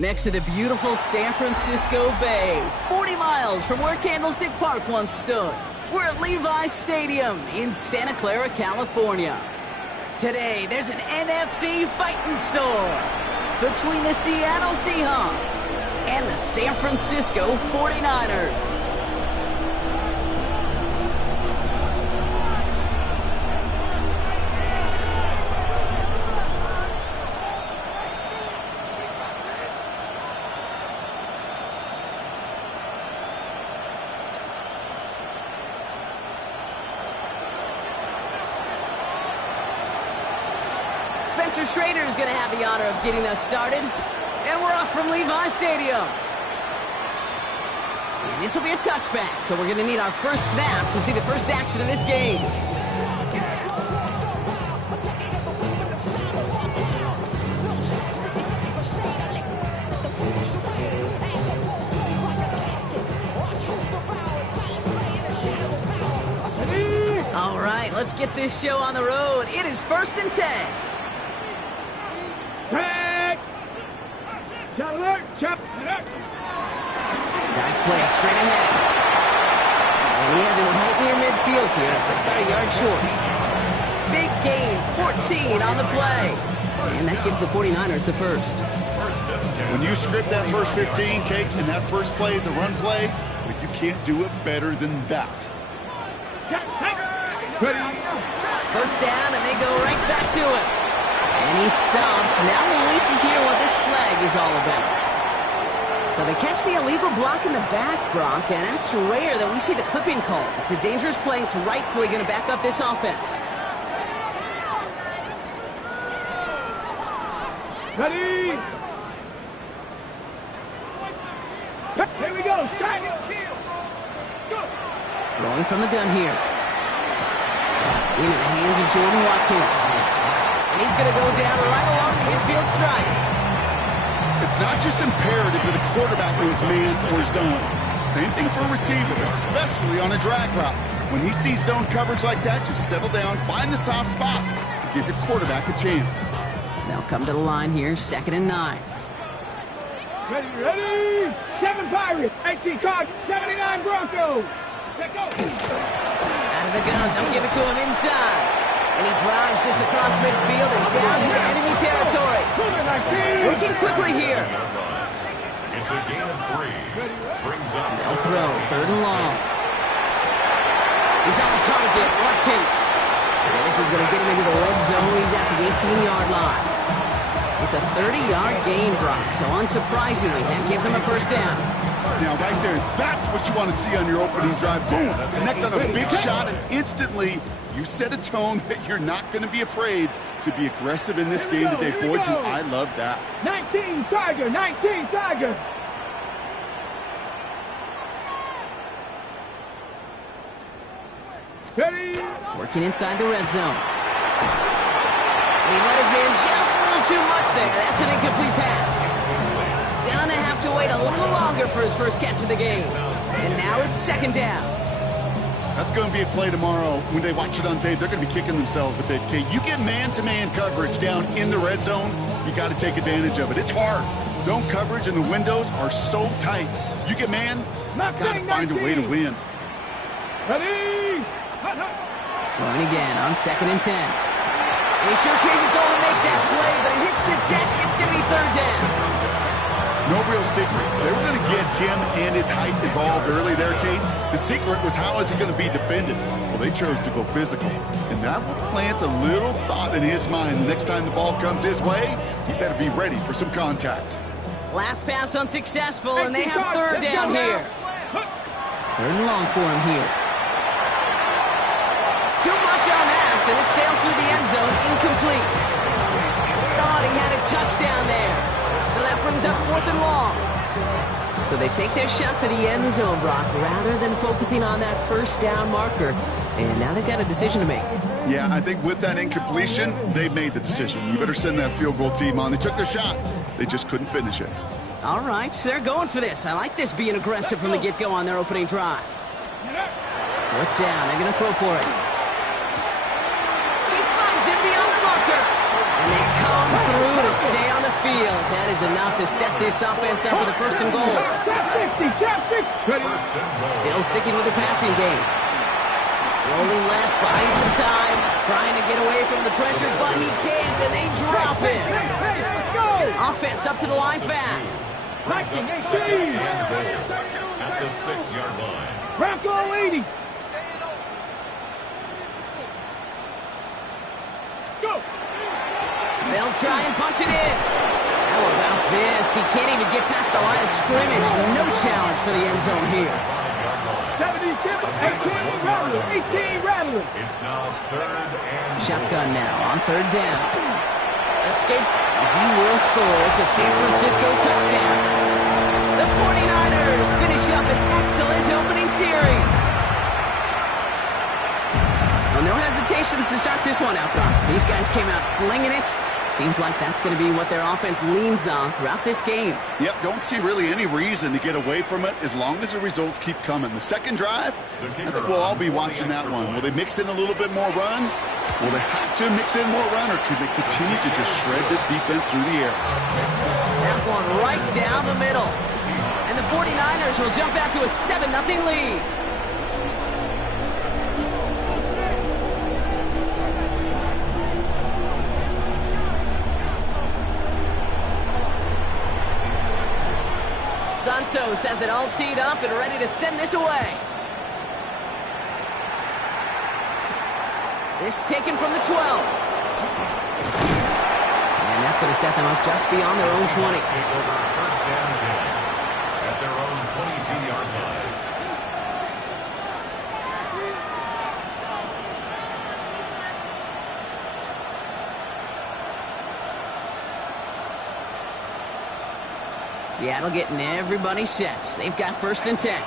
next to the beautiful San Francisco Bay, 40 miles from where Candlestick Park once stood. We're at Levi's Stadium in Santa Clara, California. Today, there's an NFC fighting store between the Seattle Seahawks and the San Francisco 49ers. Spencer Schrader is going to have the honor of getting us started. And we're off from Levi's Stadium. And this will be a touchback, so we're going to need our first snap to see the first action of this game. All right, let's get this show on the road. It is 1st and 10. Back play, straight ahead. And he has it right near midfield here. It's about a yard short. Big gain, 14 on the play. And that gives the 49ers the first. When you script that first 15, Kate, and that first play is a run play, but you can't do it better than that. First down, and they go right back to it. And he's stopped. Now we'll wait to hear what this flag is all about. So they catch the illegal block in the back, Brock, and that's rare that we see the clipping call. It's a dangerous play. It's rightfully going to back up this offense. Ready? Here we go. Strike. Throwing from the gun here. Into the hands of Jordan Watkins. And he's going to go down right along the midfield stripe. It's not just imperative that a quarterback knows man or zone. Same thing for a receiver, especially on a drag route. When he sees zone coverage like that, just settle down, find the soft spot, and give your quarterback a chance. They'll come to the line here, 2nd and 9. Ready? 7 Pirates, 18 Card, 79 Broncos. Let's go. Out of the gun, they'll give it to him inside. And he drives this across midfield and down into enemy territory. Working quickly here. It's a gain of 3. Brings up. They'll throw, 3rd and long. He's on target, Watkins. And this is going to get him into the red zone. He's at the 18-yard line. It's a 30-yard gain, Brock. So unsurprisingly, that gives him a first down. Now, right there, that's what you want to see on your opening drive. Boom, connect on a big shot, and instantly you set a tone that you're not going to be afraid to be aggressive in this game today. Boy, do I love that. 19 Tiger, 19 Tiger. Ready? Working inside the red zone. And he let his man just a little too much there. That's an incomplete pass. Gonna have to wait a little longer for his first catch of the game. And now it's 2nd down. That's going to be a play tomorrow. When they watch it on tape, they're going to be kicking themselves a bit. Okay, you get man-to-man coverage down in the red zone, you got to take advantage of it. It's hard. Zone coverage and the windows are so tight. You get man, got to find a way to win. Ready? Going again on 2nd and 10. And he sure came his all to make that play, but it hits the deck. It's going to be 3rd down. No real secrets. They were going to get him and his height involved early there, Kate. The secret was how is he going to be defended? Well, they chose to go physical. And that will plant a little thought in his mind. The next time the ball comes his way, he better be ready for some contact. Last pass unsuccessful, and they have 3rd down here. 3rd and long for him here. Too much on that, and it sails through the end zone, incomplete. Thought he had a touchdown there. So that brings up 4th and long. So they take their shot for the end zone, Brock, rather than focusing on that first down marker. And now they've got a decision to make. Yeah, I think with that incompletion, they've made the decision. You better send that field goal team on. They took their shot. They just couldn't finish it. All right, so they're going for this. I like this being aggressive from the get-go on their opening drive. 4th down. They're going to throw for it. He finds it beyond the marker. And they come through to to stay on the field. That is enough to set this offense up for the first and goal. Still sticking with the passing game. Rolling left, buying some time, trying to get away from the pressure, but he can't, and they drop it. Offense up to the line fast. Brings up second and goal at the 6-yard line. Bronco 80. Go. They'll try and punch it in. How about this? He can't even get past the line of scrimmage. No challenge for the end zone here. 77, 18 rattler, 18 rattler. It's now third and Shotgun now on third down. Escapes. He will score. It's a San Francisco touchdown. The 49ers finish up an excellent opening series. Well, no hesitations to start this one out, Brock. These guys came out slinging it. Seems like that's going to be what their offense leans on throughout this game. Yep, don't see really any reason to get away from it as long as the results keep coming. The second drive, I think we'll all be watching that one. Will they mix in a little bit more run? Will they have to mix in more run, or could they continue to just shred this defense through the air? That one right down the middle. And the 49ers will jump out to a 7-0 lead. Santos has it all teed up and ready to send this away. This taken from the 12. And that's going to set them up just beyond their own 20. take over first down 10 at their own 22-yard line. Seattle getting everybody set. They've got first and 10.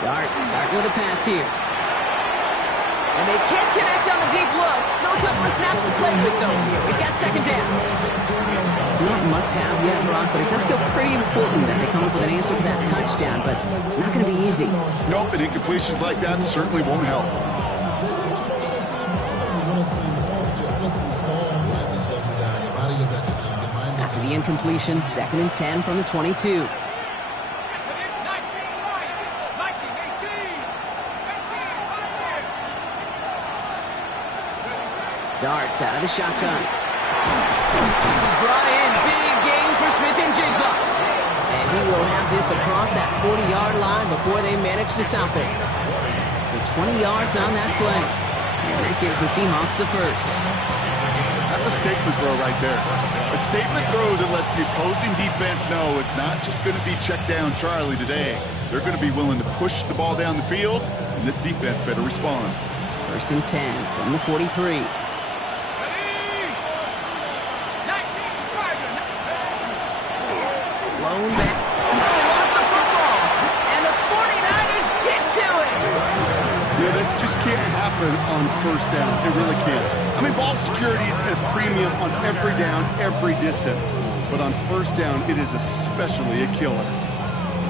Dart starting with a pass here. And they can't connect on the deep look. Still a couple of snaps to play with, though. We've got second down. Not must-have yet, Brock, but it does feel pretty important that they come up with an answer for that touchdown, but not going to be easy. Nope, and incompletions like that certainly won't help. After the incompletion, second and 10 from the 22. Darts out of the shotgun. This is brought in. Big game for Smith and Jigba. And he will have this across that 40-yard line before they manage to stop it. So 20 yards on that play. And that gives the Seahawks the first. That's a statement throw right there. A statement throw that lets the opposing defense know it's not just going to be check down Charlie today. They're going to be willing to push the ball down the field, and this defense better respond. First and 10 from the 43. Blown back. No, he lost the football. And the 49ers get to it. Yeah, this just can't happen on first down. It really can't. I mean, ball security is a premium on every down, every distance. But on first down, it is especially a killer.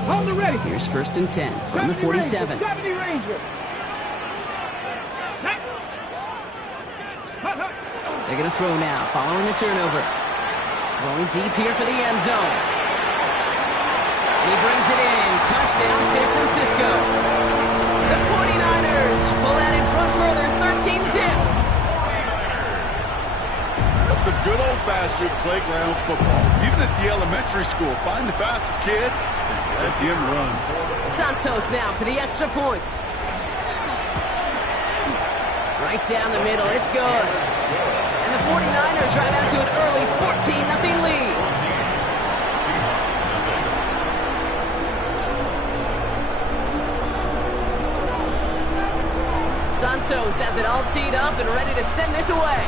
Hold the ready. Here's first and 10 from the 47. Deputy Ranger. They're going to throw now, following the turnover. Going deep here for the end zone. And he brings it in. Touchdown, San Francisco. The 49ers pull that in front further, 13-zip. That's some good old-fashioned playground football. Even at the elementary school, find the fastest kid and let him run. Santos now for the extra point. Right down the middle, it's good. And the 49ers drive out to an early 14-0 lead. Santos has it all teed up and ready to send this away.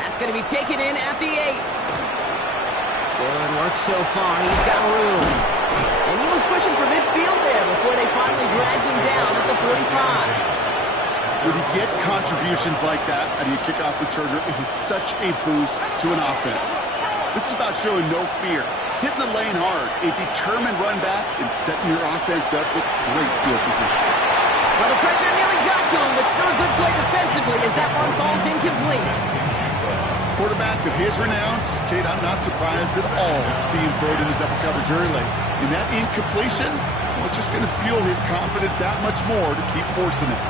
That's going to be taken in at the 8. Good work so far. He's got room. And he was pushing for midfield there before they finally dragged him down at the 45. When you get contributions like that out of your kickoff returner, it is such a boost to an offense. This is about showing no fear. Hitting the lane hard, a determined run back, and setting your offense up with great field position. Well, the pressure nearly got to him, but still a good play defensively as that one falls incomplete. Quarterback of his renown, Kate, I'm not surprised at all to see him throw it into double coverage early. And that incompletion, well, it's just going to fuel his confidence that much more to keep forcing it.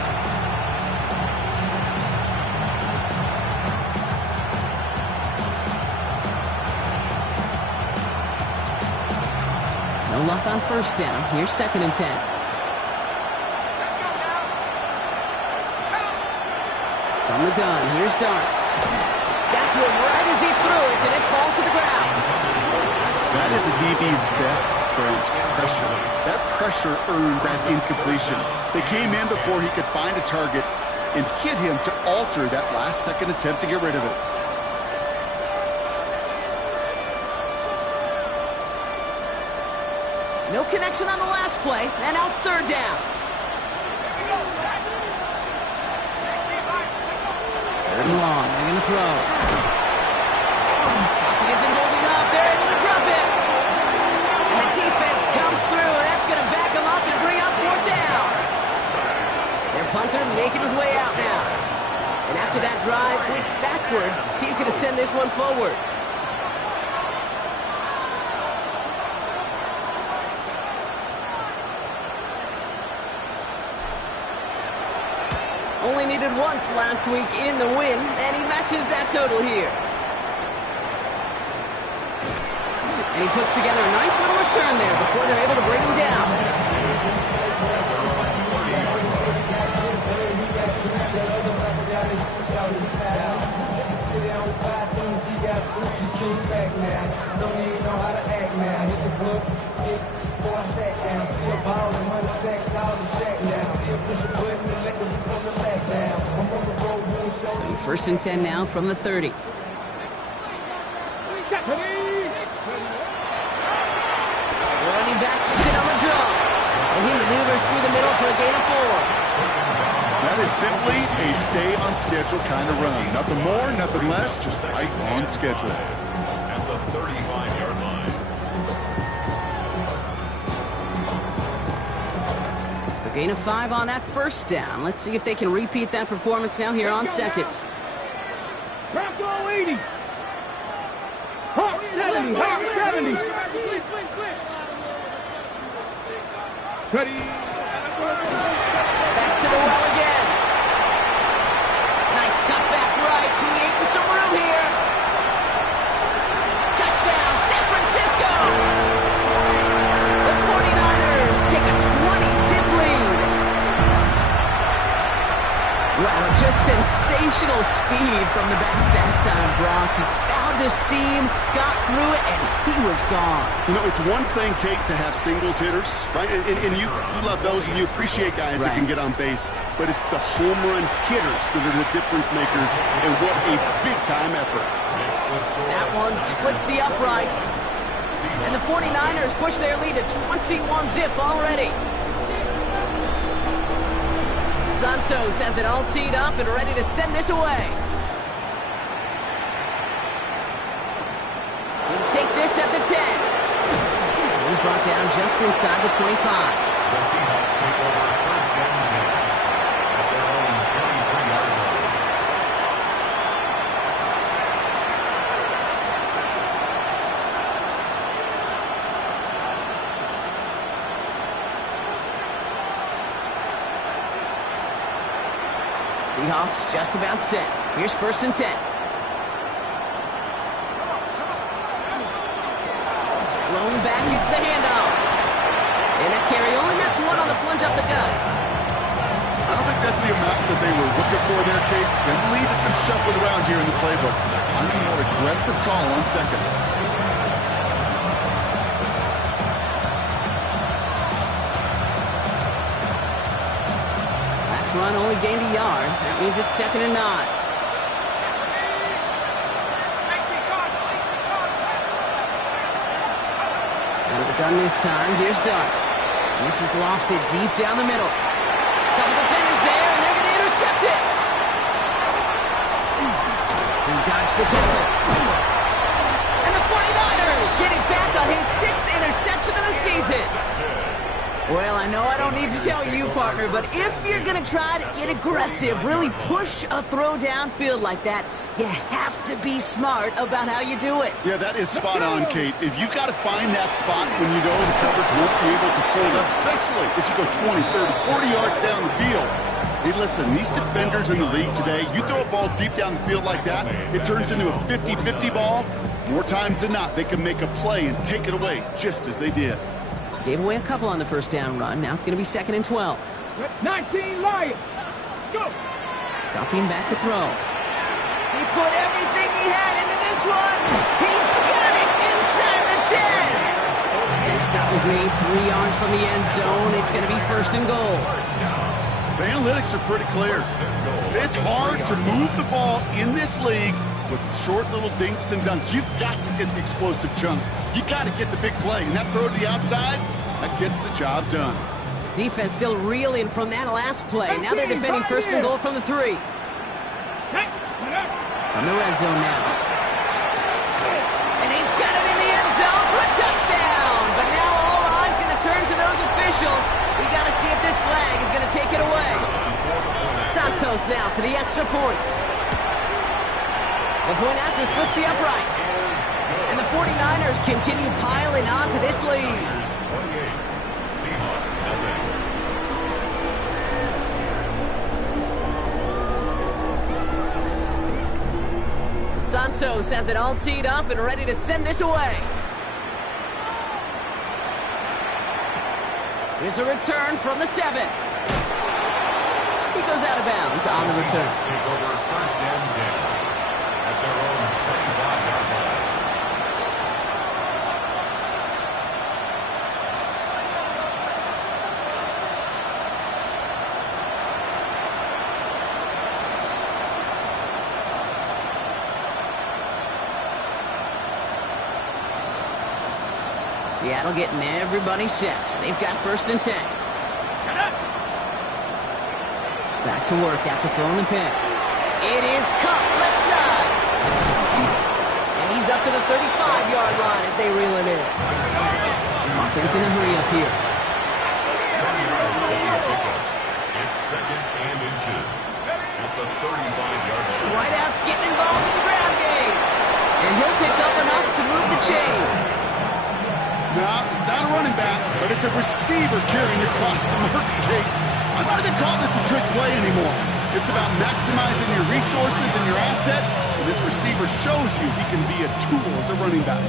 No luck on first down. Here's 2nd and 10. From the gun, here's Dart. Got to him right as he threw it, and it falls to the ground. That is a DB's best friend, pressure. That pressure earned that incompletion. They came in before he could find a target and hit him to alter that last-second attempt to get rid of it. No connection on the last play, and now it's 3rd down. 3rd and long, they're going to throw. He isn't holding up, they're able to drop it. And the defense comes through, that's going to back him up and bring up 4th down. Their punter making his way out now. And after that drive, went backwards, he's going to send this one forward. Only needed once last week in the win, and he matches that total here. And he puts together a nice little return there before they're able to bring him down. So 1st and 10 now from the 30. Running back gets it on the draw. And he maneuvers through the middle for a gain of 4. That is simply a stay-on-schedule kind of run. Nothing more, nothing less, just right on schedule. At the 35-yard line. So gain of 5 on that 1st down. Let's see if they can repeat that performance now here on 2nd. Bronco 80. Hawk 70. Hawk 70. Cuddy. Back to the well again. Nice cut back right, creating some room here. Touchdown, San Francisco! The 49ers take a 20-zip lead. Wow, just sensational speed from the back that time, Brock. He found a seam, got through it, and he was gone. You know, it's one thing, Kate, to have singles hitters, right? And you love those, and you appreciate guys that can get on base. But it's the home run hitters that are the difference makers, and what a big-time effort. That one splits the uprights. And the 49ers push their lead to 21-zip already. Santos has it all teed up and ready to send this away. He'll take this at the 10. He's brought down just inside the 25. The Seahawks take over 1st and 10 at their own 23-yard line. Seahawks just about set. Here's 1st and 10. Lone back gets the handoff. And that carry only gets 1 on the plunge up the gut. I don't think that's the amount that they were looking for there, Kate. Going to lead to some shuffling around here in the playbook. I need a more aggressive call on 2nd. Last run only gained a yard. That means it's 2nd and 9. Out of the gun this time, here's Dart. And this is lofted deep down the middle. Couple defenders there, and they're going to intercept it. He dodged the tackle. And the 49ers getting back on his 6th interception of the season. Well, I know I don't need to tell you, partner, but if you're going to try to get aggressive, really push a throw downfield like that, you have to be smart about how you do it. Yeah, that is spot on, Kate. If you've got to find that spot when you know the coverage won't be able to hold up, especially as you go 20, 30, 40 yards down the field. Hey, listen, these defenders in the league today, you throw a ball deep down the field like that, it turns into a 50-50 ball. More times than not, they can make a play and take it away, just as they did. Gave away a couple on the first down run. Now it's going to be 2nd and 12. 19 Lions. Go. Dropping back to throw. He put everything he had into this one. He's got it inside the 10. And the stop is made 3 yards from the end zone. It's going to be 1st and goal. The analytics are pretty clear. It's hard to move the ball in this league with short little dinks and dunks. You've got to get the explosive chunk. You got to get the big play. And that throw to the outside, that gets the job done. Defense still reeling from that last play. Now they're defending 1st and goal from the 3. From the red zone now. And he's got it in the end zone for a touchdown. But now all eyes going to turn to those officials. We got to see if this flag is going to take it away. Santos now for the extra point. The point after splits the upright. And the 49ers continue piling on to this lead. Santos has it all teed up and ready to send this away. Here's a return from the 7. He goes out of bounds on the return. Take over 1st and 10 at their own 25-yard line. Seattle getting everybody set. They've got 1st and 10. Back to work after throwing the pick. It is Cup left side. And he's up to the 35-yard line as they reel it in. Offense in a hurry up here. 10 yards on the pickup. It's 2nd and inches at the 35-yard line. Whiteout's getting involved in the ground game. And he'll pick up enough to move the chains. No, it's not a running back, but it's a receiver carrying across some cakes. I'm not going to call this a trick play anymore. It's about maximizing your resources and your asset, and this receiver shows you he can be a tool as a running back.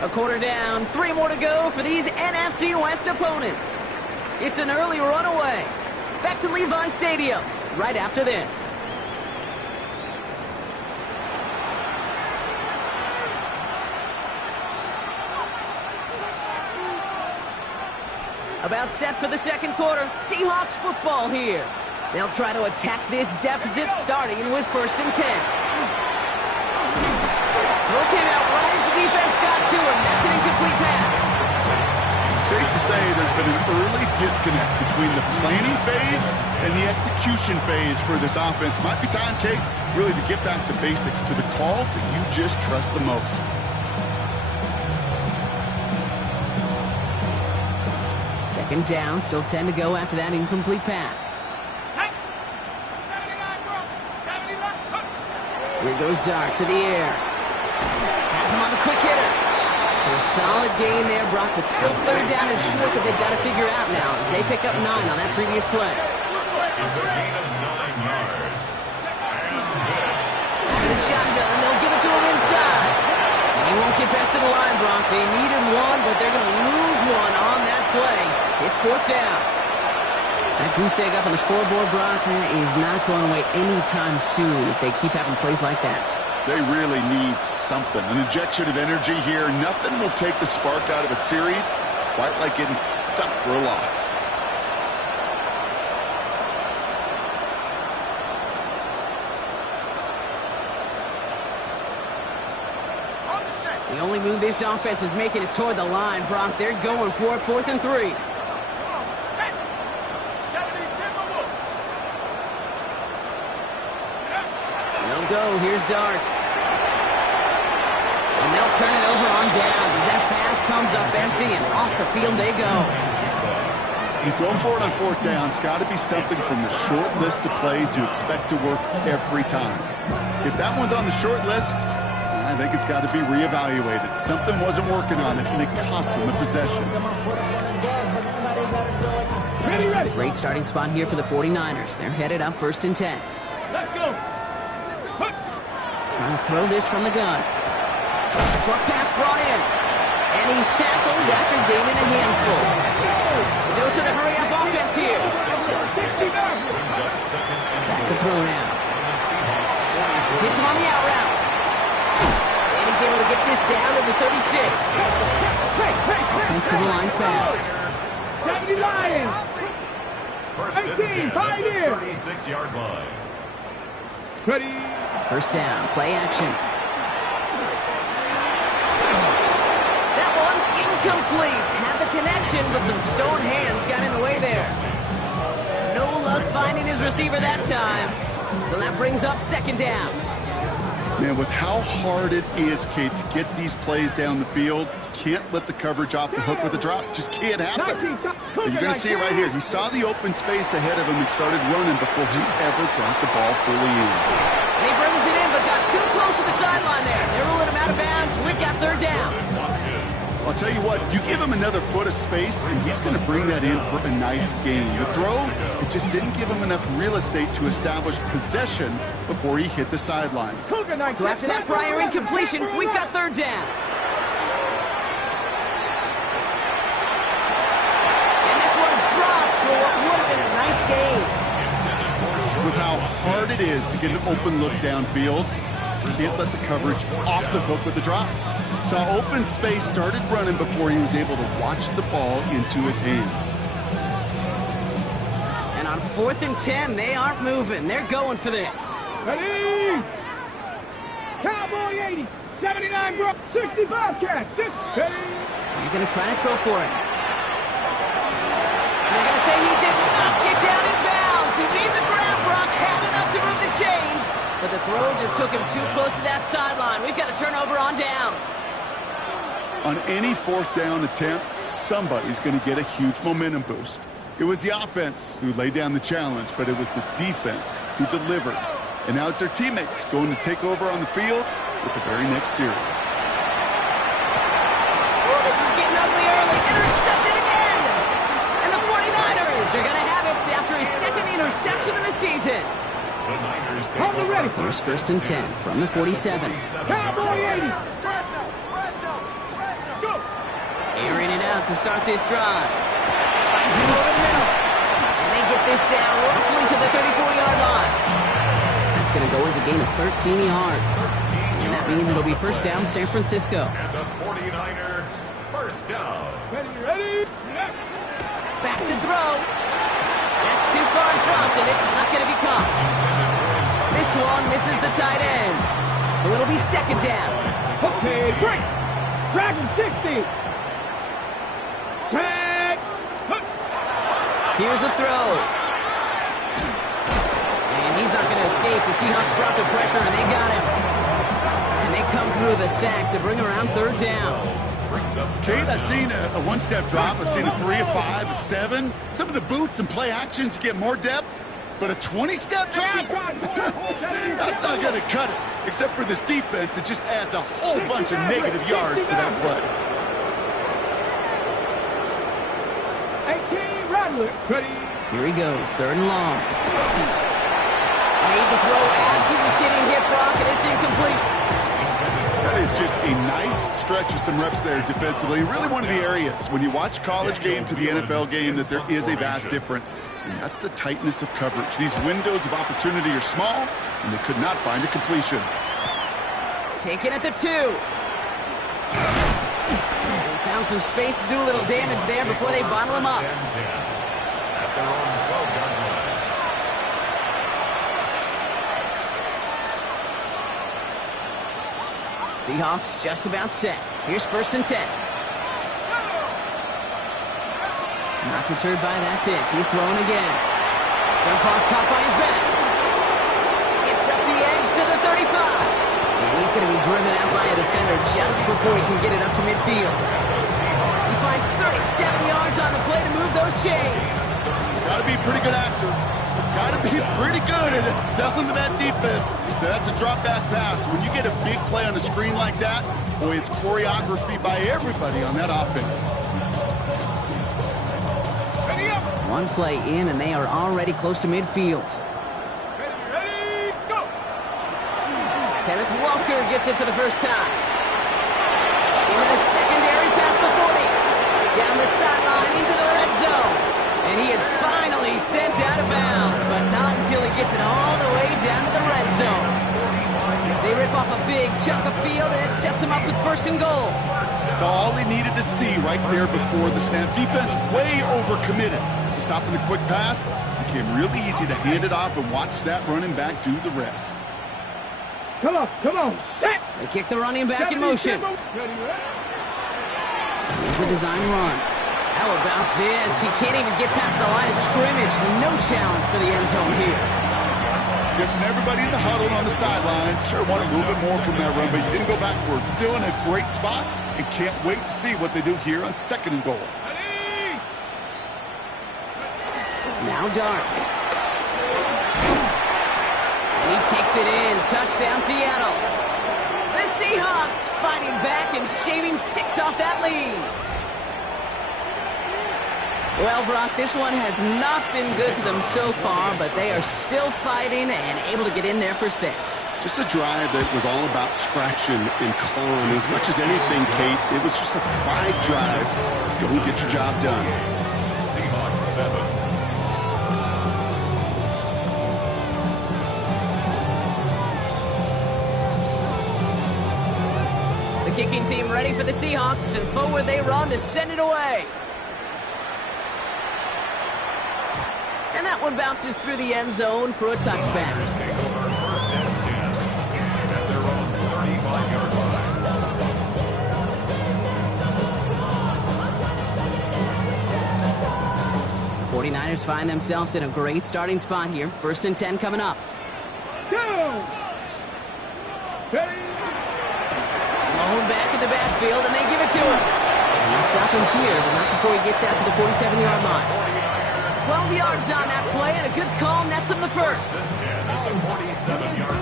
A quarter down, 3 more to go for these NFC West opponents. It's an early runaway. Back to Levi Stadium right after this. About set for the 2nd quarter. Seahawks football here. They'll try to attack this deficit starting with 1st and 10. Throw came out right as the defense got to him. That's an incomplete pass. Safe to say there's been an early disconnect between the planning phase and the execution phase for this offense. Might be time, Kate, really to get back to basics, to the calls that you just trust the most. Second down, still 10 to go after that incomplete pass. Here goes Dart to the air. Has him on the quick hitter. So a solid gain there, Brock, but still 3rd down and short that they've got to figure out now as they pick up 9 on that previous play. It's a gain of 9 yards. And the shotgun, they'll give it to him inside. And he won't get back to the line, Brock. They needed 1, but they're going to lose 1 on that play. It's 4th down. That goose egg up on the scoreboard, Brock, is not going away anytime soon if they keep having plays like that. They really need something, an injection of energy here. Nothing will take the spark out of a series quite like getting stuck for a loss. move this offense is making is toward the line, Brock. They're going for it, 4th and 3. They'll go. Here's Darts. And they'll turn it over on downs as that pass comes up empty, and off the field they go. You go for it on 4th down. It's got to be something from the short list of plays you expect to work every time. If that one's on the short list, I think it's got to be reevaluated. Something wasn't working on it, and it cost them a possession. Ready. Great starting spot here for the 49ers. They're headed up 1st and 10. Let's go. Trying to throw this from the gun. Short pass brought in. And he's tackled after gaining a handful. A dose of the hurry-up offense here. Back to throw now. Hits him on the out route. And he's able to get this down to the 36. Offensive line fast. 70 Lions. 18, Pioneer. 36-yard line. Ready. 1st down, play action. That one's incomplete. Had the connection, but some stone hands got in the way there. No luck finding his receiver that time. So that brings up 2nd down. Man, with how hard it is, Kate, to get these plays down the field, you can't let the coverage off the hook with a drop. Just can't happen. You're going to see it right here. He saw the open space ahead of him and started running before he ever got the ball fully in. And he brings it in, but got too close to the sideline there. They're ruling him out of bounds. We've got 3rd down. I'll tell you what, you give him another foot of space, and he's going to bring that in for a nice gain. The throw, it just didn't give him enough real estate to establish possession before he hit the sideline. So after that prior incompletion, we've got 3rd down. And this one's dropped for what would have been a nice gain. With how hard it is to get an open look downfield, you can't let the coverage off the hook with the drop. Saw open space, started running before he was able to watch the ball into his hands. And on 4th and 10, they aren't moving. They're going for this. Ready. Cowboy 80. 79 Brock. 65 Cat. Ready. You're going to try to throw for it. They're going to say he did not get down in bounds. He made the grab. Brock had enough to move the chains, but the throw just took him too close to that sideline. We've got to turn over on downs. On any 4th down attempt, somebody's going to get a huge momentum boost. It was the offense who laid down the challenge, but it was the defense who delivered. And now it's their teammates going to take over on the field with the very next series. Oh, this is getting ugly early. Intercepted again. And the 49ers are going to have it after his 2nd interception of the season. The Niners take Hold it ready. Here's 1st and 10 from the 47. Cowboy 80. Go. Airing it out to start this drive. Finds him over the middle. And they get this down roughly to the 34-yard line. That's going to go as a gain of 13 yards. And that means it'll be 1st down San Francisco. And the 49er 1st down. Ready. Back to throw. That's too far in front, and it's not going to be caught. This one misses the tight end. So it'll be 2nd down. Okay, break. Dragon 60. Tag. Here's a throw. And he's not going to escape. The Seahawks brought the pressure, and they got him. And they come through the sack to bring around 3rd down. Kate, I've seen a one-step drop. I've seen a 3, a 5, a 7. Some of the boots and play actions get more depth, but a 20-step drop? That's not going to cut it. Except for this defense, it just adds a whole bunch of negative yards to that play. 18 Rattler. Ready. Here he goes, 3rd and long. Made the throw as he was getting hit, Brock, and it's incomplete. That is just a nice stretch of some reps there defensively. Really one of the areas when you watch college game to the NFL game that there is a vast difference. And that's the tightness of coverage. These windows of opportunity are small, and they could not find a completion. Taken at the 2. They found some space to do a little damage there before they bottle him up. At their own 12-yard line. Seahawks just about set. Here's 1st and 10. Not deterred by that pick. He's throwing again. Jump off, caught by his back. Gets up the edge to the 35. And he's going to be driven out by a defender just before he can get it up to midfield. He finds 37 yards on the play to move those chains. Got to be a pretty good actor. Got to be pretty good at selling to that defense. That's a drop back pass. When you get a big play on the screen like that, boy, it's choreography by everybody on that offense. One play in, and they are already close to midfield. Ready, go! Kenneth Walker gets it for the first time. Into the secondary past the 40. Down the sideline into the red zone. And he is finally sent out of bounds, but not until he gets it all the way down to the red zone. They rip off a big chunk of field, and it sets him up with 1st and goal. So all he needed to see right there before the snap. Defense way overcommitted. To stop in the quick pass, became really easy to hand it off and watch that running back do the rest. Come on, set! They kick the running back in motion. Ready. Here's a design run. How about this? He can't even get past the line of scrimmage. No challenge for the end zone here. Guessing everybody in the huddle on the sidelines sure wanted a little bit more from that run, but you didn't go backwards. Still in a great spot and can't wait to see what they do here on 2nd and goal. Now Dart. And he takes it in. Touchdown, Seattle. The Seahawks fighting back and shaving 6 off that lead. Well, Brock, this one has not been good to them so far, but they are still fighting and able to get in there for 6. Just a drive that was all about scratching and clawing. As much as anything, Kate, it was just a pride drive to go and get your job done. Seahawks 7. Kicking team ready for the Seahawks, and forward they run to send it away. And that one bounces through the end zone for a touchback. Take over 1st and 10 at their own 35-yard line. The 49ers find themselves in a great starting spot here. 1st and 10 coming up. Go! Ready? Malone back in the backfield, and they give it to him. And they'll stop him here, but not before he gets out to the 47-yard line. 12 yards on that play, and a good call nets him the first. 10 at the 47-yard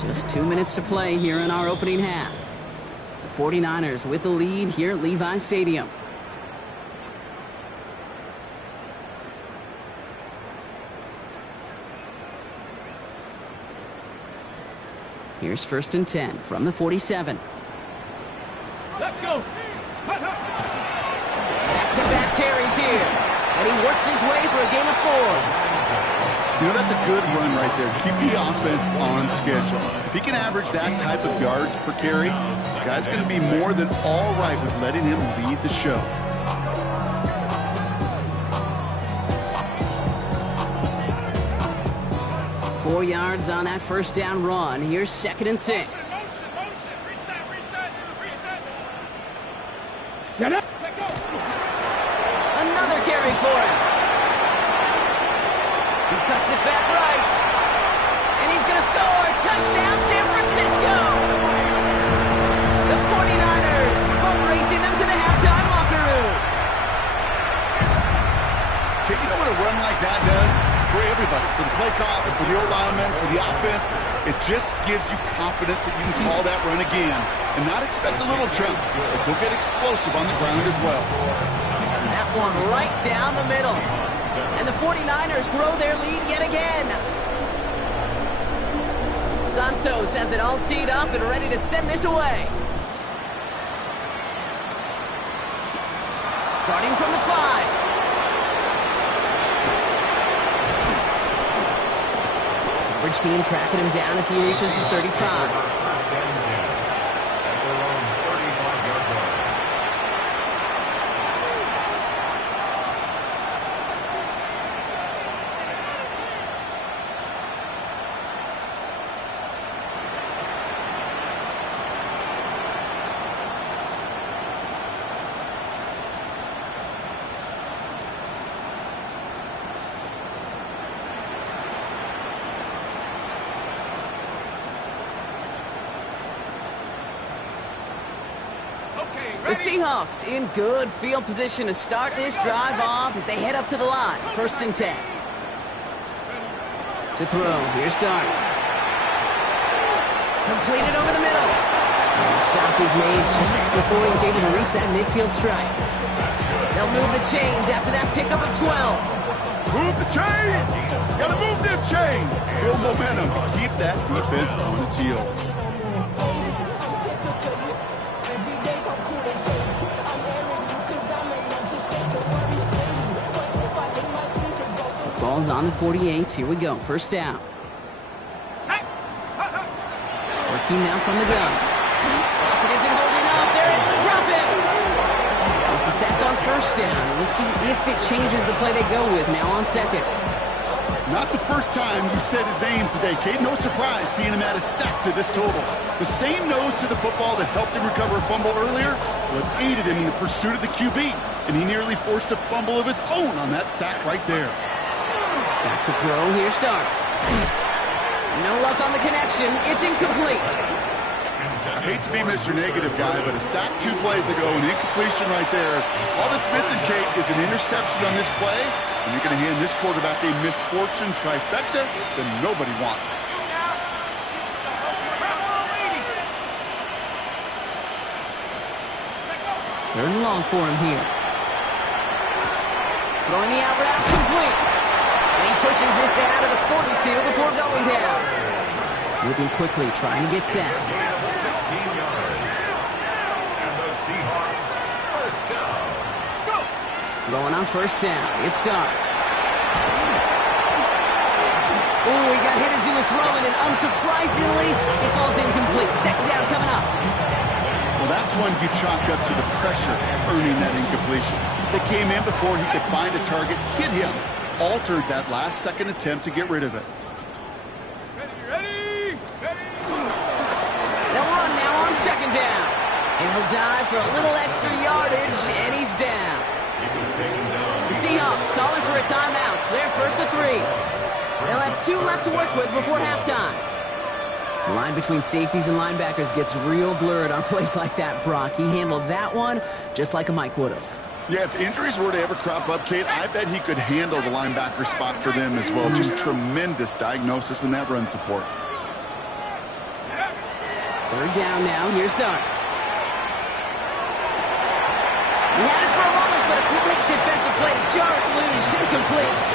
line. Just 2 minutes to play here in our opening half. The 49ers with the lead here at Levi Stadium. Here's 1st and 10 from the 47. Let's go! Back-to-back carries here. And he works his way for a gain of 4. You know, that's a good run right there. Keep the offense on schedule. If he can average that type of yards per carry, this guy's going to be more than all right with letting him lead the show. Four yards on that first down run. Here's 2nd and 6. Reset. Get up! Let go! Another carry for him. He cuts it back right. And he's going to score. Touchdown, San Francisco. The 49ers boat racing them to the halftime locker room. Okay, you know what a run like that does for everybody? For the play call, for the old linemen, for the offense. It just gives you confidence that you can call that run again and not expect a little jump. But go get explosive on the ground as well. That one right down the middle. And the 49ers grow their lead yet again. Santos has it all teed up and ready to send this away. Starting from the 5. Coverage team tracking him down as he reaches the 35. First and 10 at their own 35-yard line. The Seahawks in good field position to start this drive off as they head up to the line. 1st and 10. To throw. Here's Dart. Completed over the middle. And the stop is made just before he's able to reach that midfield strike. They'll move the chains after that pickup of 12. Move the chains! Gotta move them chains! Build momentum. Keep that defense on its heels. Ball's on the 48. Here we go. 1st down. Working now from the gun. It isn't holding up. They're able to drop it. It's a sack on 1st down. We'll see if it changes the play they go with now on 2nd. Not the first time you said his name today, Kate. No surprise seeing him add a sack to this total. The same nose to the football that helped him recover a fumble earlier, well, it aided him in the pursuit of the QB, and he nearly forced a fumble of his own on that sack right there. Back to throw. Here starts. No luck on the connection. It's incomplete. I hate to be Mr. Negative guy, but a sack 2 plays ago, an incompletion right there. All that's missing, Kate, is an interception on this play, and you're going to hand this quarterback a misfortune trifecta that nobody wants. Third and long for him here. Throwing the out route complete. And he pushes this down to the 42 before going down. Moving quickly, trying to get set. 16 yards. And the Seahawks, 1st down. Throwing on 1st down. It starts. Ooh, he got hit as he was throwing, and unsurprisingly, it falls incomplete. 2nd down coming up. Well, that's one you chalk up to the pressure earning that incompletion. They came in before he could find a target, hit him, altered that last second attempt to get rid of it. Ready! They'll run now on 2nd down. And he'll dive for a little extra yardage, and he's down. He was taken down. The Seahawks calling for a timeout. So they're 1st and 3. They'll have 2 left to work with before halftime. The line between safeties and linebackers gets real blurred on plays like that, Brock. He handled that one just like a Mike would have. Yeah, if injuries were to ever crop up, Kate, I bet he could handle the linebacker spot for them as well. Just tremendous diagnosis in that run support. 3rd down now. Here's Starks. He had it for a moment, but a great defensive play to jar it loose. Incomplete.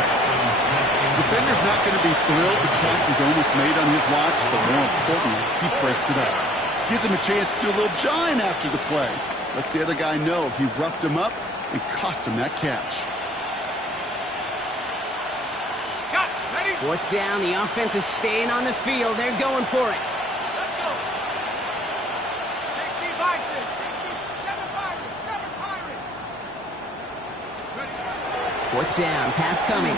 Defender's not going to be thrilled the catch was almost made on his watch, but more importantly, he breaks it up. Gives him a chance to do a little jawing after the play. Lets the other guy know he roughed him up and cost him that catch. 4th down, the offense is staying on the field. They're going for it. Let's go. 60 Bison, 67 Pirates, 7 Pirates. 4th down, pass coming.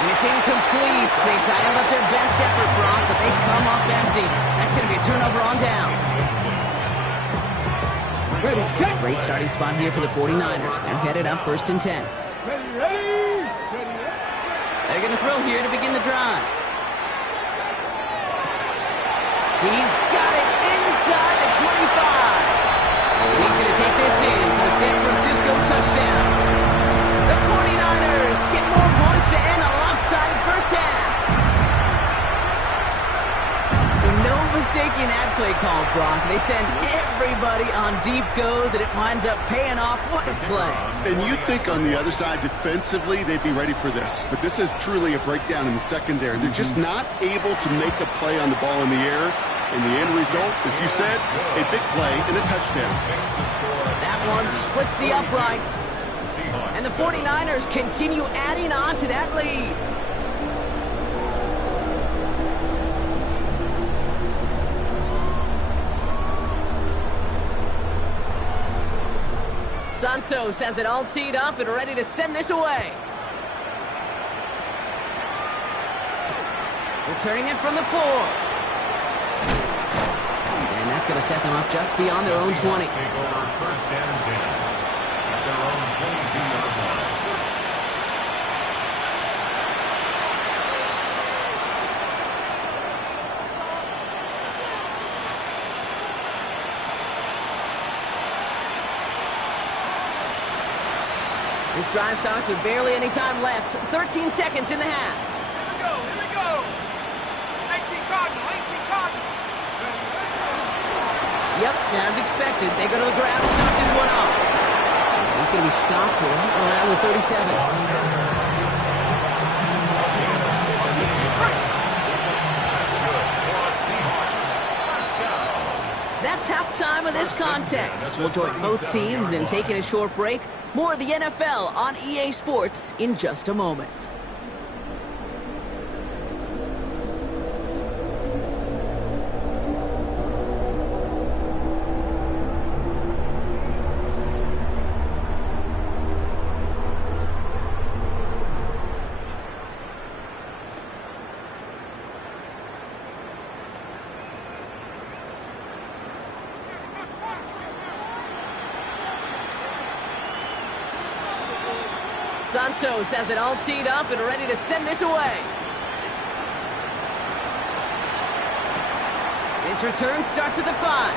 And it's incomplete. They dialed up their best effort, Brock, but they come off empty. That's going to be a turnover on downs. Great starting spot here for the 49ers. They're headed up 1st and 10. Ready. They're going to throw here to begin the drive. He's got it inside the 25. He's going to take this in for the San Francisco touchdown. The 49ers get more points to end a lopsided 1st half. So no mistaking that play call, Brock. They send everybody on deep goes, and it winds up paying off. What a play. And you'd think on the other side, defensively, they'd be ready for this. But this is truly a breakdown in the secondary. They're just not able to make a play on the ball in the air. And the end result, as you said, a big play and a touchdown. That one splits the uprights. And the 49ers continue adding on to that lead. Santos has it all teed up and ready to send this away. Returning it from the 4. And that's going to set them up just beyond their own 20. Take over 1st and 10 at their own 22-yard line. This drive starts with barely any time left. 13 seconds in the half. Here we go. 18 Cardinal, 18 Cardinal. Yep, as expected, they go to the ground to start this one off. He's going to be stopped right around the 37. That's halftime of this contest. We'll join both teams in taking a short break. More of the NFL on EA Sports in just a moment. Santos has it all teed up and ready to send this away. This return starts at the 5.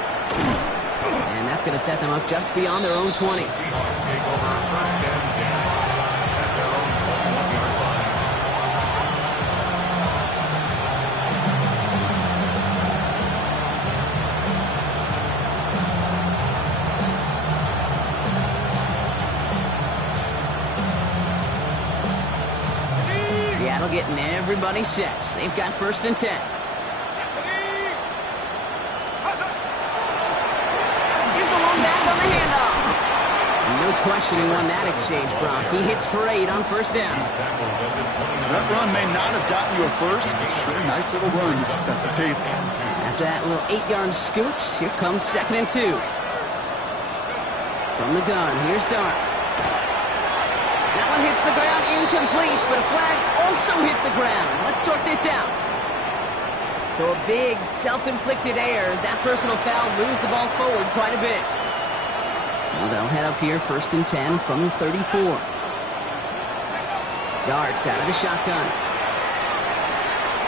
And that's going to set them up just beyond their own 20. Seahawks take over first and 10 at their own 21-yard line. Seattle getting everybody set. They've got first and 10. Here's the long back on the handoff. No questioning on that exchange, Brock. He hits for 8 on first down. That run may not have gotten you a first, but sure a nice little run to set the table. After that little 8-yard scooch, here comes second and 2. From the gun, here's Dart. That one hits the ground, incomplete, but a flag also hit the ground. Let's sort this out. So a big self-inflicted error as that personal foul moves the ball forward quite a bit. So they'll head up here first and 10 from the 34. Darts out of the shotgun.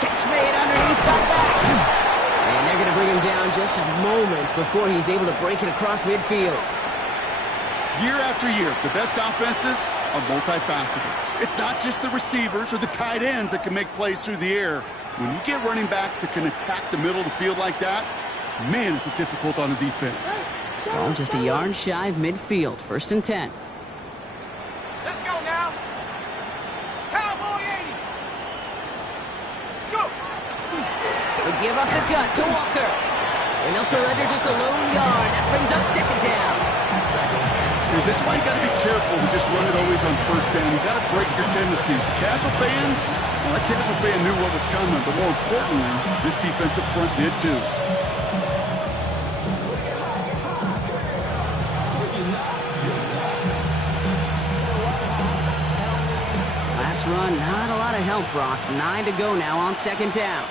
Catch made underneath, got back. And they're going to bring him down just a moment before he's able to break it across midfield. Year after year, the best offenses are multifaceted. It's not just the receivers or the tight ends that can make plays through the air. When you get running backs that can attack the middle of the field like that, man, is it difficult on the defense. Ball just a yard shy of midfield. First and 10. Let's go now. Cowboy 80. Let's go. They give up the gut to Walker. And they'll surrender just a lone yard. That brings up second down. This is why you got to be careful to just run it always on first down. You got to break your tendencies. The casual fan, well, that casual fan knew what was coming, but more importantly, this defensive front did too. Last run, not a lot of help, Brock. 9 to go now on second down.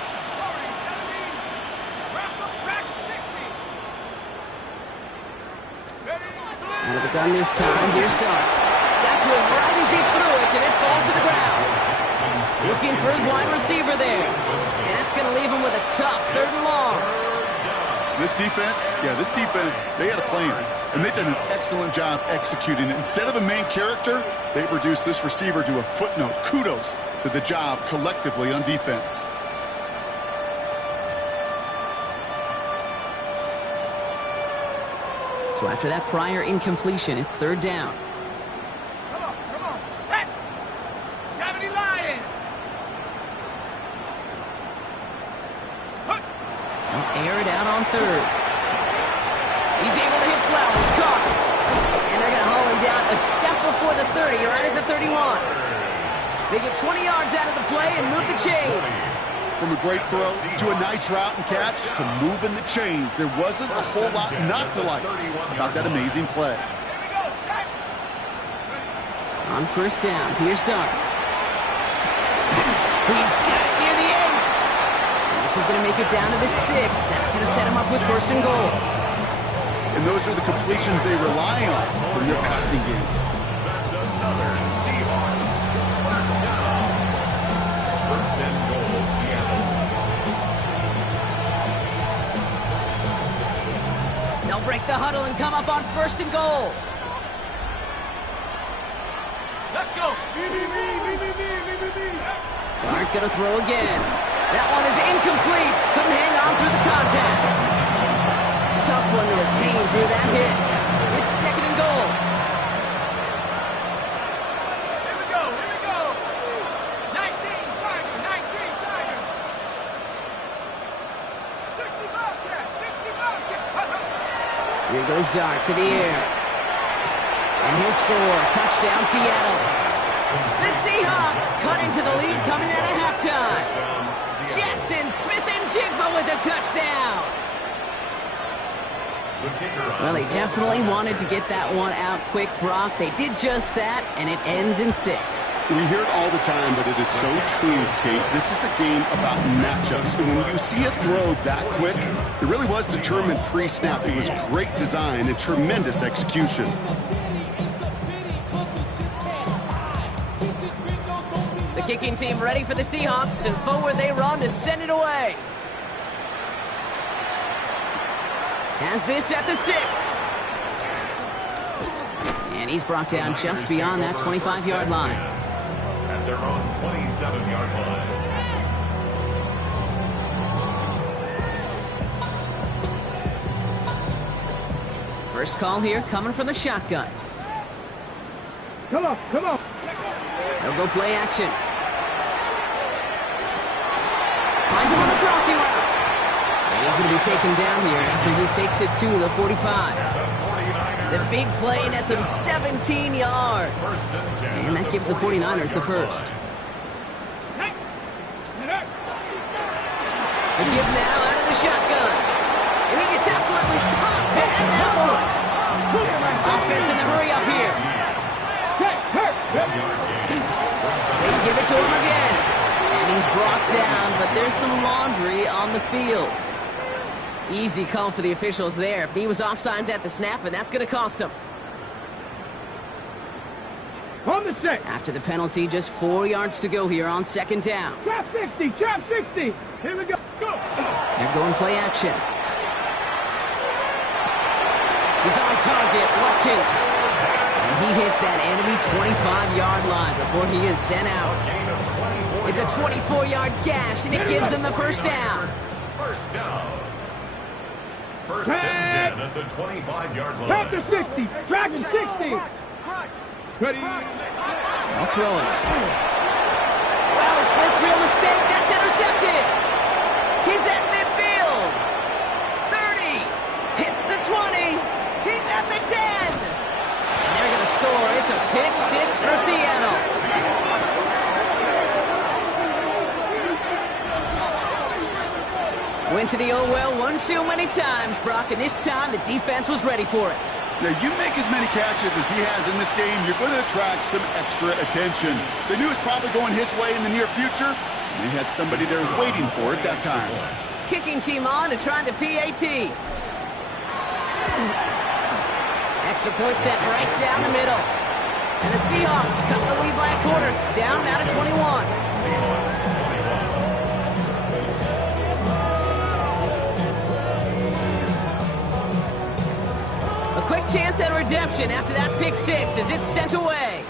Out of the gun this time, here's Starks. Got to him right as he threw it, and it falls to the ground. Looking for his wide receiver there. And that's going to leave him with a tough 3rd and long. This defense, they had a plan, and they've done an excellent job executing it. Instead of a main character, they've reduced this receiver to a footnote. Kudos to the job collectively on defense. So after that prior incompletion, it's 3rd down. Come on, set. 70 Lion. They'll air it out on 3rd. He's able to hit Flowers, caught. And they're going to haul him down a step before the 30, right at the 31. They get 20 yards out of the play and move the chains. From a great throw to a nice route and catch to moving the chains, there wasn't a whole lot not to like about that amazing play. On first down, here's Dart. He's got it near the 8. And this is going to make it down to the 6. That's going to set him up with first and goal. And those are the completions they rely on from their passing game. That's another Seahawks first down. First and goal, Seattle. They'll break the huddle and come up on first and goal. Clark gonna throw again. That one is incomplete. Couldn't hang on through the contact. Tough one to retain through that hit. It's second and goal. Here we go. 19 Tiger. 60 Bobcat. Here goes Dart to the air. And he'll score. Touchdown, Seattle. The Seahawks cut into the lead coming out of halftime. Jackson Smith and Jigba with a touchdown. Well, they definitely wanted to get that one out quick, Brock. They did just that, and it ends in 6. We hear it all the time, but it is so true, Kate. This is a game about matchups. And when you see a throw that quick, it really was determined pre-snap. It was great design and tremendous execution. The kicking team ready for the Seahawks, and forward they run to send it away. Has this at the 6. And he's brought down just beyond that 25-yard line. At their own 27-yard line. First call here coming from the shotgun. Come on. They'll go play action. Finds him on the crossing route. And he's going to be taken down here after he takes it to the 45. The big play nets him 17 yards. And that gives the 49ers the first. The give now out of the shotgun. And he gets absolutely popped to end that one. Offense in the hurry up here. They give it to him again. And he's brought down, but there's some laundry on the field. Easy call for the officials there. He was offsides at the snap, and that's going to cost him. On the 6. After the penalty, just 4 yards to go here on second down. Trap 60. Here we go. They're going play action. He's on target, Watkins. And he hits that enemy 25-yard line before he is sent out. It's a 24-yard gash, and it gives them the first down. First down. First and 10 at the 25-yard line. Trap to 60. Trap to 60. Ready. I'll throw it. Wow, his first real mistake. That's intercepted. He's at midfield. 30. Hits the 20. He's at the 10. And they're going to score. It's a pick 6 for Seattle. Went to the oh well one too many times, Brock, and this time the defense was ready for it. Now, you make as many catches as he has in this game, you're going to attract some extra attention. They knew it was probably going his way in the near future, and they had somebody there waiting for it that time. Kicking team on to try the PAT. Extra point set right down the middle. And the Seahawks cut the lead by a quarter, down now to 21. Seahawks 21. A quick chance at redemption after that pick 6 as it's sent away.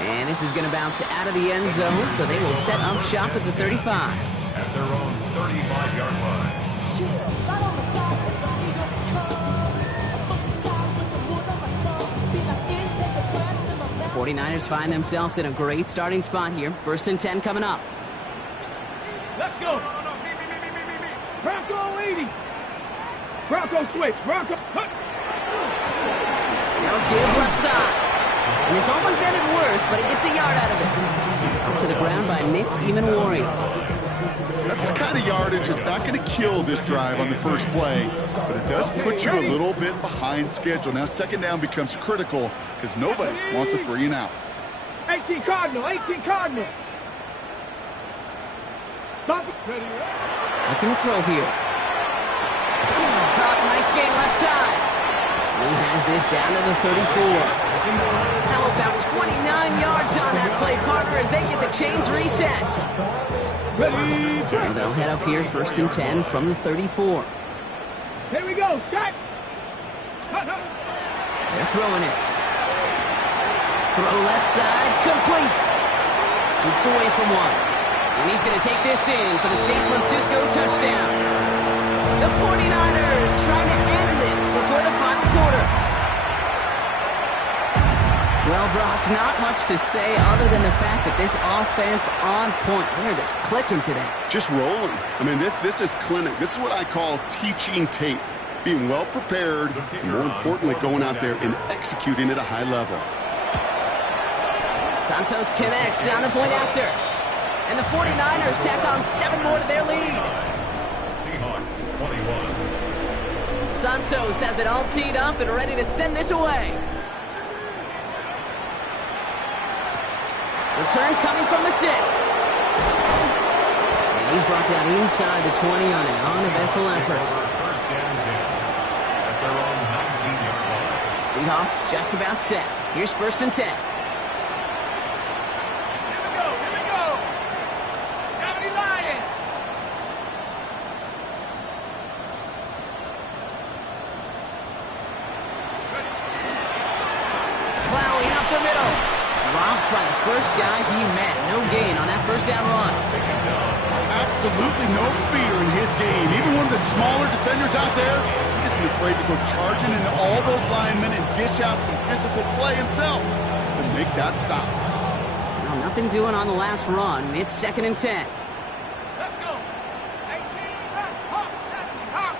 And this is going to bounce out of the end zone, so they will set up shop at the 35. At their own 35-yard line. 49ers find themselves in a great starting spot here. First and 10 coming up. Let's go. Bronco 80. Bronco switch. Bronco. They'll give left side. And this almost ended worse, but he gets a yard out of it. Up to the ground by Nick Emanwari. That's the kind of yardage that's not going to kill this drive on the first play, but it does put you a little bit behind schedule. Now second down becomes critical because nobody wants a 3 and out. 18 Cardinal. Stop it. Looking to throw here. Caught, nice gain left side. He has this down to the 34. How about 29 yards on that play, partner, as they get the chains reset. So they'll head up here, first and 10 from the 34. Here we go. Shot. They're throwing it. Throw left side, complete. Jukes away from one. And he's going to take this in for the San Francisco touchdown. The 49ers trying to end this before the final quarter. Well, Brock, not much to say other than the fact that this offense on point. They're just clicking today. Just rolling. I mean, this is clinic. This is what I call teaching tape. Being well prepared, and more importantly, going out there and executing at a high level. Santos connects on the point after. And the 49ers tack on 7 more to their lead. Seahawks 21. Santos has it all teed up and ready to send this away. Return coming from the 6. And he's brought down inside the 20 on an uneventful effort. First down 10 at their own 19-yard line. Seahawks just about set. Here's 1st and 10. By the first guy he met. No gain on that first down run. Absolutely no fear in his game. Even one of the smaller defenders out there, he isn't afraid to go charging into all those linemen and dish out some physical play himself to make that stop. Well, nothing doing on the last run. It's 2nd and 10. Let's go. 18, Hawk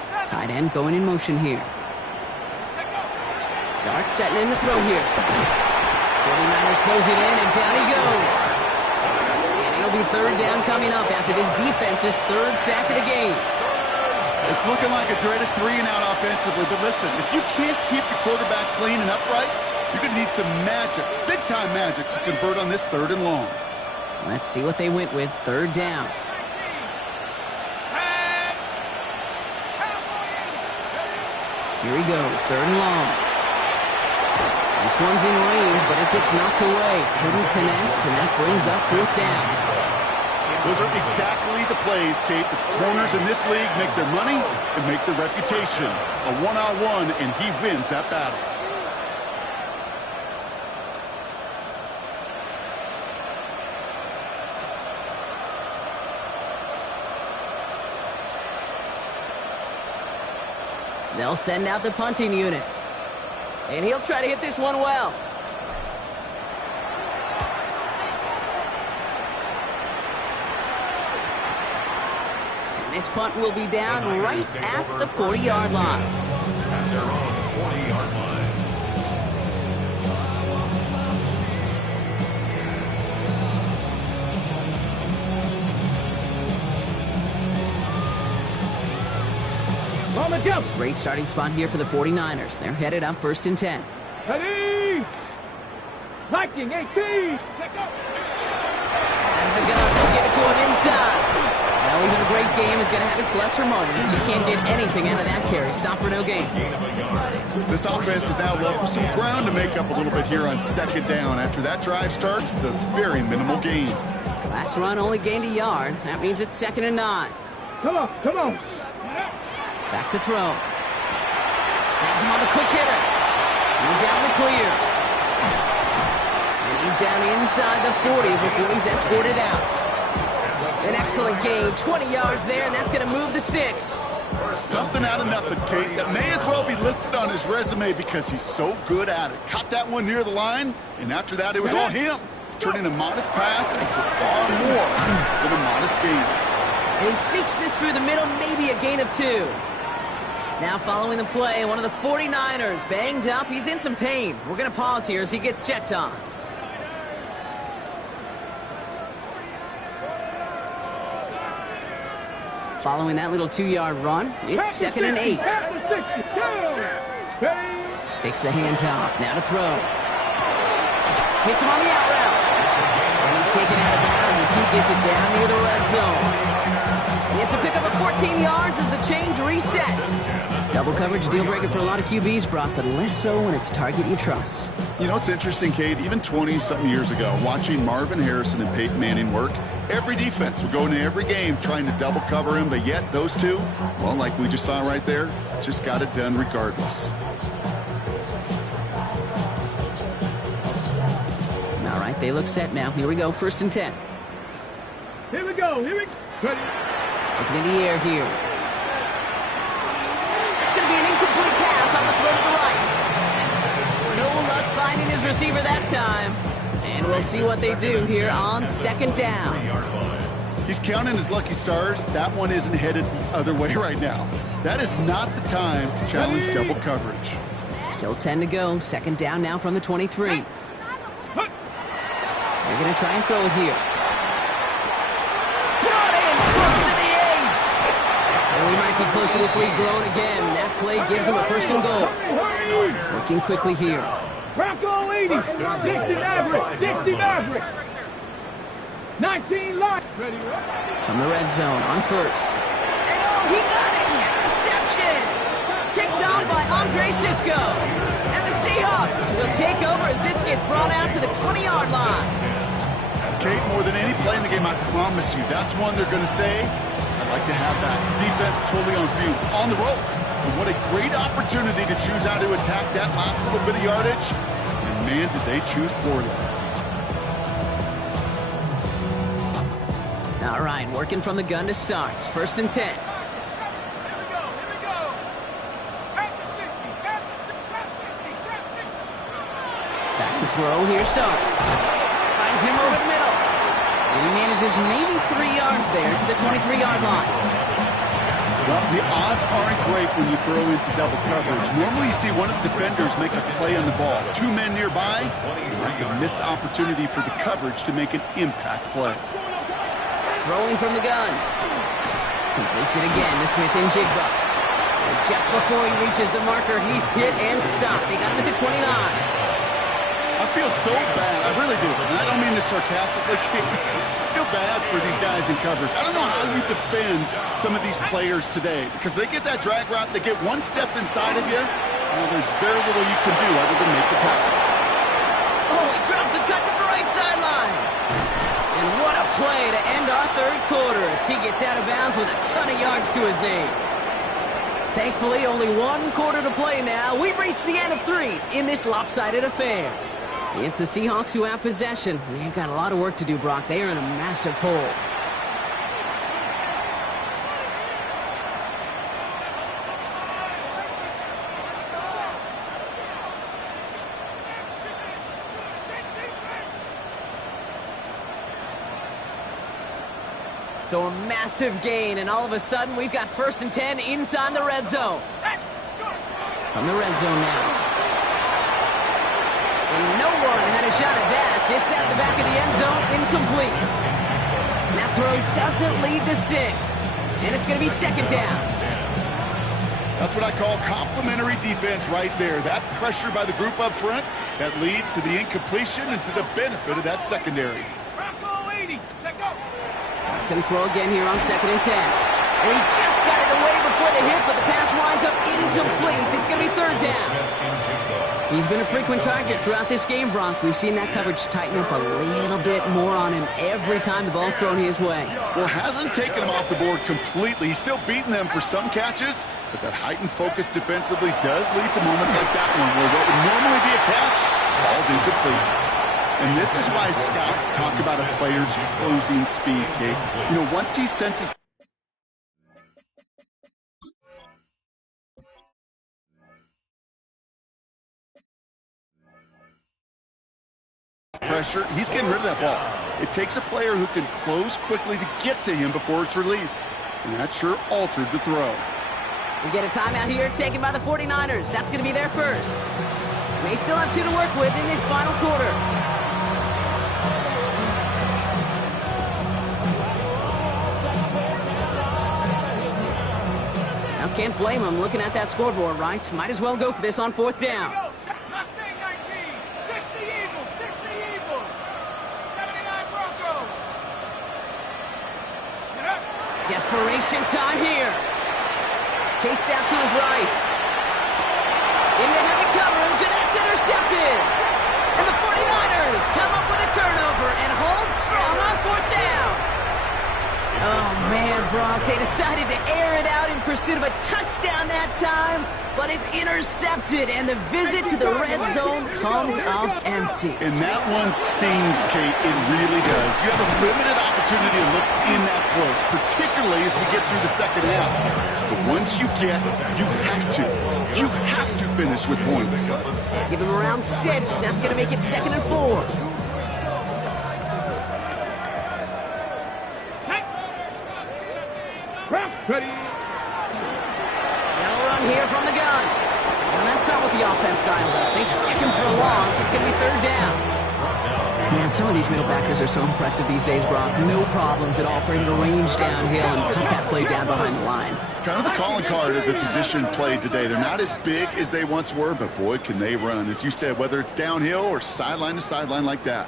7. Tight end going in motion here. Dart setting in the throw here. 49ers close it in, and down he goes. And it'll be 3rd down coming up after this defense's 3rd sack of the game. It's looking like a dreaded 3-and-out offensively, but listen, if you can't keep your quarterback clean and upright, you're going to need some magic, big-time magic, to convert on this 3rd and long. Let's see what they went with. 3rd down. Here he goes, 3rd and long. This one's in range, but it gets knocked away. Couldn't connect, and that brings up 4th down. Those are exactly the plays, Kate, that the corners in this league make their money and make their reputation. A one-on-one, and he wins that battle. They'll send out the punting unit. And he'll try to hit this one well. And this punt will be down right at the 40-yard line. At their own 40-yard line. On the jump. Great starting spot here for the 49ers. They're headed up 1st and 10. Ready. Viking 18. Take up. And the gun will give it to him inside. Well, even a great game is going to have its lesser moments. You can't get anything out of that carry. Stop for no gain. This offense is now left with some ground to make up a little bit here on 2nd down after that drive starts with a very minimal gain. Last run only gained a yard. That means it's 2nd and 9. Come on, come on. Back to throw. Has him on the quick hitter. He's out in the clear. And he's down inside the 40 before he's escorted out. An excellent gain. 20 yards there, and that's going to move the sticks. Something out of nothing, Kate, that may as well be listed on his resume because he's so good at it. Caught that one near the line, and after that, it was all him. Turning a modest pass into far more than a modest gain. And he sneaks this through the middle, maybe a gain of 2. Now following the play, one of the 49ers banged up. He's in some pain. We're going to pause here as he gets checked on. Following that little 2-yard run, it's 2nd and 8. Takes the handoff. Now to throw. Hits him on the out route. And he's taken out of bounds as he gets it down near the red zone. It's a pickup of 14 yards as the chains reset. Double coverage deal breaker for a lot of QBs, Brock, but less so when it's a target you trust. You know, it's interesting, Kate, even 20-something years ago, watching Marvin Harrison and Peyton Manning work, every defense would go into every game trying to double cover him, but yet those two, well, like we just saw right there, just got it done regardless. right, they look set now. Here we go, 1st and 10. Here we go. Ready. Looking in the air here. It's going to be an incomplete pass on the throw to the right. No luck finding his receiver that time. And we'll see what they do here on 2nd down. He's counting his lucky stars. That one isn't headed the other way right now. That is not the time to challenge double coverage. Still 10 to go. 2nd down now from the 23. They're going to try and throw it here. Brought in close to the 8. And we might be close to this lead growing again. That play gives them a 1st and goal. Working quickly here. Bronco 80. 60 Maverick. 60 Maverick. 19 line. From the red zone on 1st. And oh, he got it! Interception! Kicked on by Andre Cisco. And the Seahawks will take over as this gets brought out to the 20-yard line. Kate, more than any play in the game, I promise you, that's one they're going to say, I'd like to have that. The defense totally on fumes, on the ropes. And what a great opportunity to choose how to attack that last little bit of yardage. And man, did they choose poorly. All right, working from the gun to start. 1st and 10. Back to throw. Here starts. Finds him over the middle. And he manages maybe 3 yards there to the 23-yard line. Well, the odds aren't great when you throw into double coverage. Normally you see one of the defenders make a play on the ball. 2 men nearby, and that's a missed opportunity for the coverage to make an impact play. Throwing from the gun. Completes it again to Smith and Jigba. And just before he reaches the marker, he's hit and stopped. They got him at the 29. I feel so bad. I really do. And I don't mean this sarcastically. I feel bad for these guys in coverage. I don't know how you defend some of these players today because they get that drag route, they get one step inside of you, well, there's very little you can do other than make the tackle. Oh, he drops and cuts at the right sideline. And what a play to end our 3rd quarter as he gets out of bounds with a ton of yards to his name. Thankfully, only 1 quarter to play now. We've reached the end of 3 in this lopsided affair. It's the Seahawks who have possession. They've got a lot of work to do, Brock. They are in a massive hole. So a massive gain, and all of a sudden, we've got 1st and 10 inside the red zone. From the red zone now. And no one had a shot at that. It's at the back of the end zone, incomplete. That throw doesn't lead to 6. And it's going to be 2nd down. That's what I call complimentary defense right there. That pressure by the group up front, that leads to the incompletion and to the benefit of that secondary. It's going to throw again here on 2nd and 10. And he just got it away before the hit, but the pass winds up incomplete. It's going to be 3rd down. He's been a frequent target throughout this game, Bronk. We've seen that coverage tighten up a little bit more on him every time the ball's thrown his way. Well, hasn't taken him off the board completely. He's still beating them for some catches, but that heightened focus defensively does lead to moments like that one where what would normally be a catch falls incomplete. And this is why scouts talk about a player's closing speed, Kate. You know, once he senses pressure, he's getting rid of that ball. It takes a player who can close quickly to get to him before it's released. And that sure altered the throw. We get a timeout here taken by the 49ers. That's going to be their first. They still have 2 to work with in this final quarter. Now can't blame them looking at that scoreboard, right? Might as well go for this on 4th down. Desperation time here. Chased out to his right. Into heavy coverage, and that's intercepted. And the 49ers come up with a turnover and hold strong on 4th down. Oh, man, Brock, they decided to air it out in pursuit of a touchdown that time, but it's intercepted, and the visit to the red zone comes up empty. And that one stings, Kate. It really does. You have a limited opportunity that looks in that close, particularly as we get through the second half. But once you have to finish with points. Give him around 6. That's going to make it 2nd and 4. Ready. They'll run here from the gun. And that's not what the offense styled up. They stick him for a loss. It's going to be 3rd down. Man, some of these middle backers are so impressive these days, Brock. No problems at all for him to range downhill and cut that play down behind the line. Kind of the calling card of the position played today. They're not as big as they once were, but boy, can they run. As you said, whether it's downhill or sideline to sideline like that.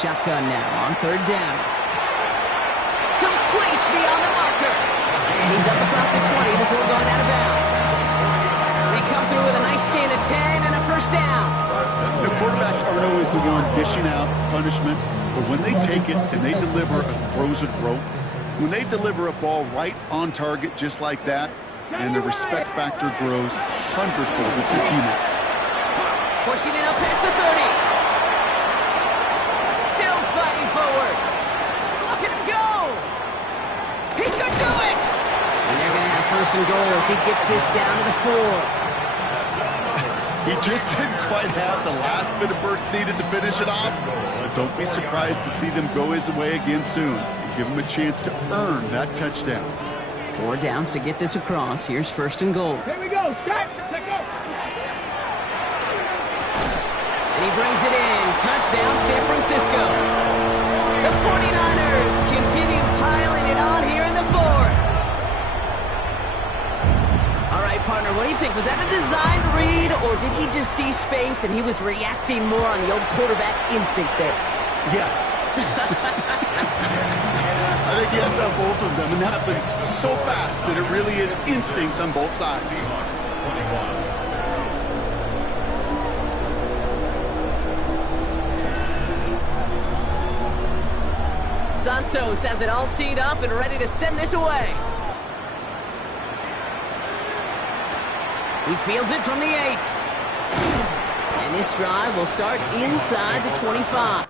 Shotgun now on 3rd down. Complete beyond the marker. And he's up across the 20 before going out of bounds. They come through with a nice gain of 10 and a 1st down. The quarterbacks aren't always the one dishing out punishment, but when they take it and they deliver a frozen rope, when they deliver a ball right on target just like that, and the respect factor grows hundredfold with the teammates. Pushing it up past the 30. Still fighting forward. Look at him go. He could do it. And they're going to have 1st and goal as he gets this down to the 4. He just didn't quite have the last bit of burst needed to finish it off. But don't be surprised to see them go his way again soon. Give him a chance to earn that touchdown. 4 downs to get this across. Here's 1st and goal. Here we go. Start. Let go. And he brings it in. Touchdown, San Francisco. The 49ers continue piling it on here in the 4th. All right, partner, what do you think? Was that a designed read, or did he just see space and he was reacting more on the old quarterback instinct there? Yes. I think yes on both of them, and that happens so fast that it really is instincts on both sides. Santos has it all teed up and ready to send this away. He fields it from the 8. And this drive will start inside the 25.